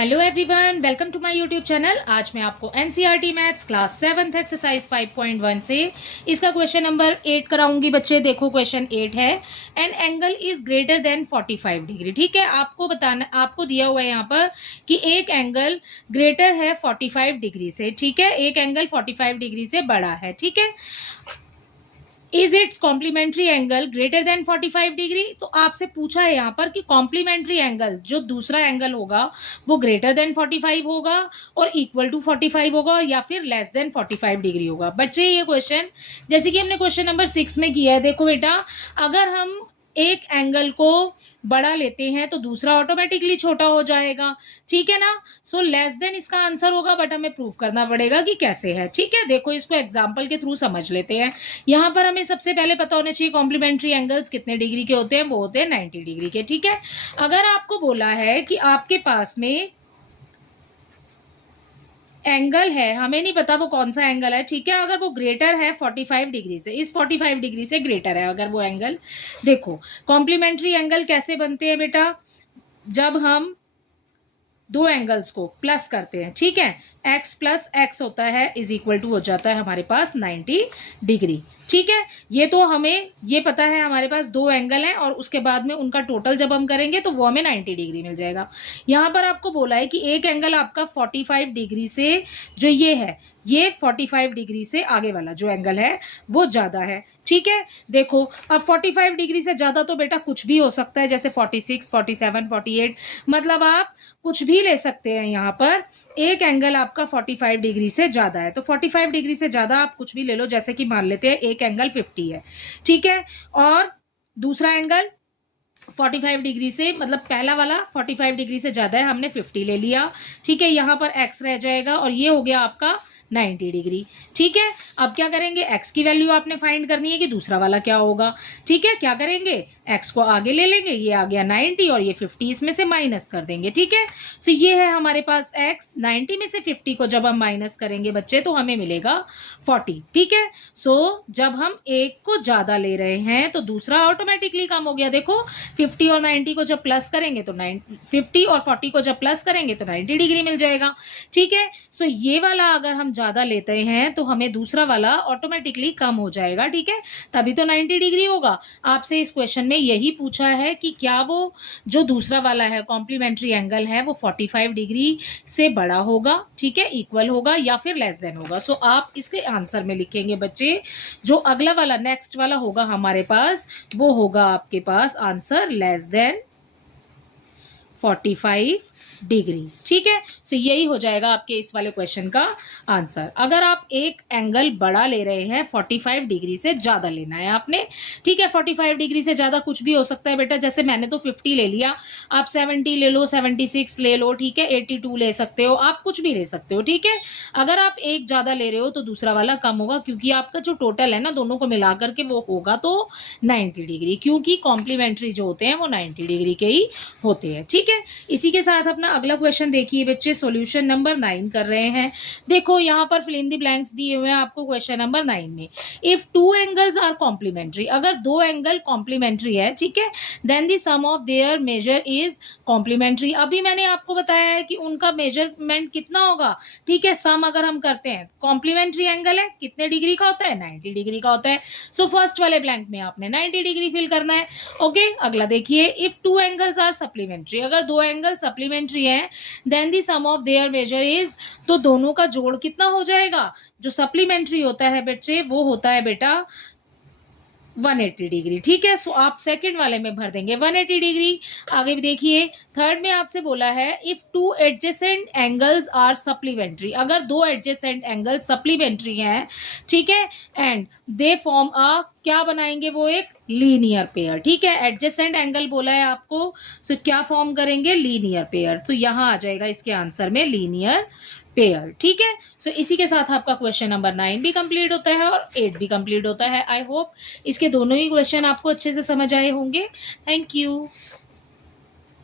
Hello everyone, welcome to my YouTube channel. आज मैं आपको NCERT maths class 7th exercise 5.1 से इसका क्वेश्चन नंबर 8 कराऊंगी। बच्चे देखो, क्वेश्चन 8 है, an angle is greater than 45 degree. ठीक है, आपको बताना, आपको दिया हुआ है यहाँ पर कि एक एंगल ग्रेटर है 45 डिग्री से। ठीक है, एक एंगल 45 डिग्री से बड़ा है। ठीक है, is its complementary angle greater than 45 degree. तो आपसे पूछा है यहाँ पर कि कॉम्प्लीमेंट्री एंगल जो दूसरा एंगल होगा वो ग्रेटर देन 45 होगा और इक्वल टू 45 होगा या फिर लेस देन 45 डिग्री होगा। बच्चे ये क्वेश्चन जैसे कि हमने क्वेश्चन नंबर 6 में किया है, देखो बेटा, अगर हम एक एंगल को बड़ा लेते हैं तो दूसरा ऑटोमेटिकली छोटा हो जाएगा। ठीक है ना, सो लेस देन इसका आंसर होगा, बट हमें प्रूफ करना पड़ेगा कि कैसे है। ठीक है, देखो इसको एग्जांपल के थ्रू समझ लेते हैं। यहाँ पर हमें सबसे पहले पता होना चाहिए कॉम्प्लीमेंट्री एंगल्स कितने डिग्री के होते हैं, वो होते हैं 90 डिग्री के। ठीक है, अगर आपको बोला है कि आपके पास में एंगल है, हमें नहीं पता वो कौन सा एंगल है। ठीक है, अगर वो ग्रेटर है 45 डिग्री से, इस 45 डिग्री से ग्रेटर है अगर वो एंगल, देखो कॉम्प्लीमेंट्री एंगल कैसे बनते हैं बेटा, जब हम दो एंगल्स को प्लस करते हैं। ठीक है, x प्लस एक्स होता है इज इक्वल टू हो जाता है हमारे पास 90 डिग्री। ठीक है, ये तो हमें ये पता है, हमारे पास दो एंगल हैं और उसके बाद में उनका टोटल जब हम करेंगे तो वो हमें 90 डिग्री मिल जाएगा। यहाँ पर आपको बोला है कि एक एंगल आपका 45 डिग्री से जो ये है, ये 45 डिग्री से आगे वाला जो एंगल है वो ज्यादा है। ठीक है, देखो अब 45 डिग्री से ज्यादा तो बेटा कुछ भी हो सकता है, जैसे 46, 47, 48, मतलब आप कुछ भी ले सकते हैं। यहाँ पर एक एंगल आपका 45 डिग्री से ज्यादा है, तो 45 डिग्री से ज्यादा आप कुछ भी ले लो, जैसे कि मान लेते हैं एक एंगल 50 है। ठीक है, और दूसरा एंगल 45 डिग्री से, मतलब पहला वाला 45 डिग्री से ज्यादा है, हमने 50 ले लिया। ठीक है, यहां पर x रह जाएगा और ये हो गया आपका 90 डिग्री। ठीक है, अब क्या करेंगे, x की वैल्यू आपने फाइंड करनी है कि दूसरा वाला क्या होगा। ठीक है, क्या करेंगे, x को आगे ले लेंगे, ये आ गया 90 और ये 50 इसमें से माइनस कर देंगे। ठीक है, सो ये है हमारे पास x, 90 में से 50 को जब हम माइनस करेंगे बच्चे तो हमें मिलेगा 40। ठीक है, सो जब हम एक को ज्यादा ले रहे हैं तो दूसरा ऑटोमेटिकली कम हो गया। देखो 50 और 90 को जब प्लस करेंगे तो 50 और 40 को जब प्लस करेंगे तो 90 डिग्री मिल जाएगा। ठीक है, सो ये वाला अगर हम ज्यादा लेते हैं तो हमें दूसरा वाला ऑटोमेटिकली कम हो जाएगा। ठीक है, तभी तो 90 डिग्री होगा। आपसे इस क्वेश्चन में यही पूछा है कि क्या वो जो दूसरा वाला है कॉम्प्लीमेंट्री एंगल है वो 45 डिग्री से बड़ा होगा, ठीक है, इक्वल होगा या फिर लेस देन होगा। सो आप इसके आंसर में लिखेंगे बच्चे, जो अगला वाला नेक्स्ट वाला होगा हमारे पास, वो होगा आपके पास आंसर लेस देन 45 डिग्री। ठीक है, सो यही हो जाएगा आपके इस वाले क्वेश्चन का आंसर। अगर आप एक एंगल बड़ा ले रहे हैं, 45 डिग्री से ज्यादा लेना है आपने। ठीक है, 45 डिग्री से ज्यादा कुछ भी हो सकता है बेटा, जैसे मैंने तो 50 ले लिया, आप 70 ले लो, 76 ले लो, ठीक है, 82 ले सकते हो, आप कुछ भी ले सकते हो। ठीक है, अगर आप एक ज्यादा ले रहे हो तो दूसरा वाला कम होगा, क्योंकि आपका जो टोटल है ना दोनों को मिलाकर के वो होगा तो 90 डिग्री, क्योंकि कॉम्प्लीमेंट्री जो होते हैं वो 90 डिग्री के ही होते हैं। ठीक है, इसी के साथ अपना अगला क्वेश्चन देखिए बच्चे, सॉल्यूशन नंबर 9 कर रहे हैं। देखो यहाँ पर फिल इन द ब्लैंक्स दिए हुए हैं आपको क्वेश्चन नंबर 9 में। If two angles are complementary, अगर दो एंगल कॉम्प्लीमेंट्री है, ठीक है, then the sum of their measure is complementary. अभी मैंने आपको बताया है कि उनका मेजरमेंट कितना होगा। ठीक है, सम अगर हम करते हैं, कॉम्प्लीमेंट्री एंगल है कितने डिग्री का होता है, 90 डिग्री का होता है। सो फर्स्ट वाले ब्लैंक में आपने 90 डिग्री फिल करना है। ओके, अगला देखिए, if two angles are supplementary, अगर दो एंगल सप्लीमेंट्री है, then the sum of their measure is, तो दोनों का जोड़ कितना हो जाएगा। जो सप्लीमेंट्री होता है बच्चे वो होता है बेटा 180 डिग्री। ठीक है, सो आप सेकंड वाले में भर देंगे 180 डिग्री। आगे भी देखिए, थर्ड में आपसे बोला है if two adjacent angles are supplementary, अगर दो एडजेसेंट एंगल सप्लीमेंट्री हैं, ठीक है, एंड दे फॉर्म अ, क्या बनाएंगे वो, एक लीनियर पेयर। ठीक है, एडजेसेंट एंगल बोला है आपको, सो क्या फॉर्म करेंगे, लीनियर पेयर। तो यहां आ जाएगा इसके आंसर में लीनियर पेयर। ठीक है, सो इसी के साथ आपका क्वेश्चन नंबर 9 भी कंप्लीट होता है और 8 भी कंप्लीट होता है। आई होप इसके दोनों ही क्वेश्चन आपको अच्छे से समझ आए होंगे। Thank you.